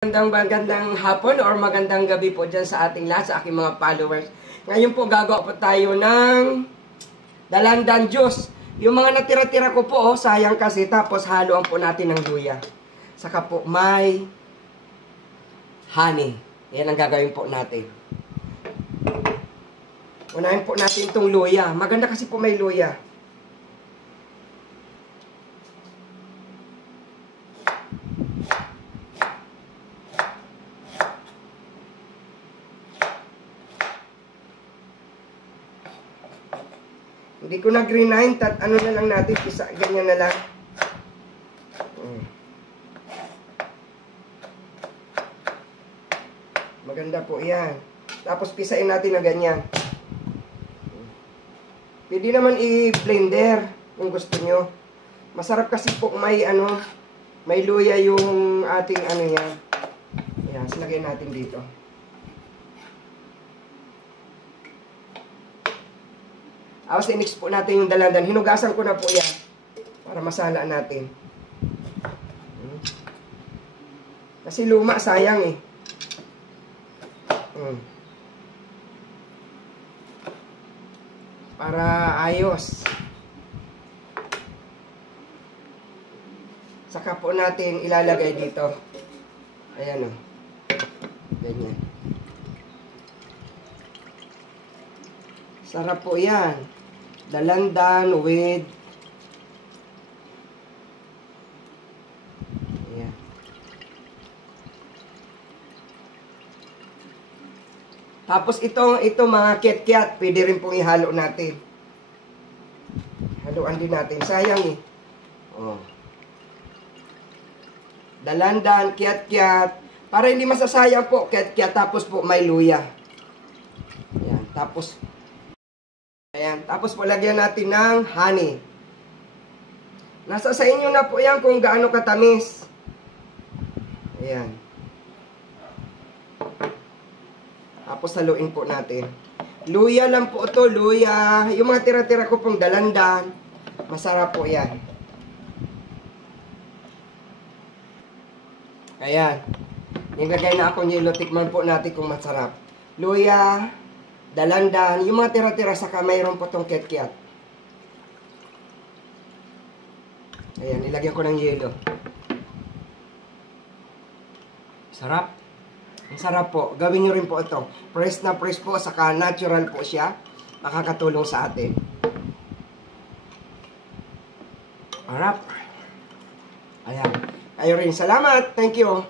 Magandang hapon or magandang gabi po dyan sa ating lahat, sa aking mga followers. Ngayon po gagawa po tayo ng dalandan juice. Yung mga natira-tira ko po, sayang kasi, tapos haluan po natin ng luya. Saka po may honey. Yan ang gagawin po natin. Unahin po natin itong luya. Maganda kasi po may luya. Hindi ko nag-grind, ano na lang natin, pisa, ganyan na lang. Maganda po yan. Tapos pisain natin na ganyan. Pwede naman i-blender kung gusto nyo. Masarap kasi po may luya yung ating yan. Ayan, silagay natin dito. Tapos i-mix po natin yung dalandan. Hinugasan ko na po yan para masala natin. Kasi luma, sayang eh. Para ayos. Saka po natin ilalagay dito. Ayan o. Ganyan. Sarap po yan. Dalandan with ayan. Tapos ito mga kiat-kiat, pwede rin pong ihalo natin. Haluan din natin. Sayang eh. Oh. Dalandan, kiat-kiat. Para hindi masasayang po, kiat-kiat. Tapos po may luya. Ayan. Tapos po lagyan natin ng honey. Nasa sa inyo na po yan kung gaano katamis. Ayan. Tapos haluin po natin. Luya lang po ito, luya. Yung mga tira-tira ko pong dalandan. Masarap po yan. Ayan. Nilagay na akong yelo. Tikman po natin kung masarap. Luya, dalandan, yung mga tira-tira, saka mayroon po itong kiat-kiat. Ayan, nilagyan ko ng yelo. Sarap. Ang sarap po. Gawin nyo rin po ito. Fresh na fresh po, saka natural po siya. Makakatulong sa atin. Sarap. Ayan. Kayo rin. Salamat. Thank you.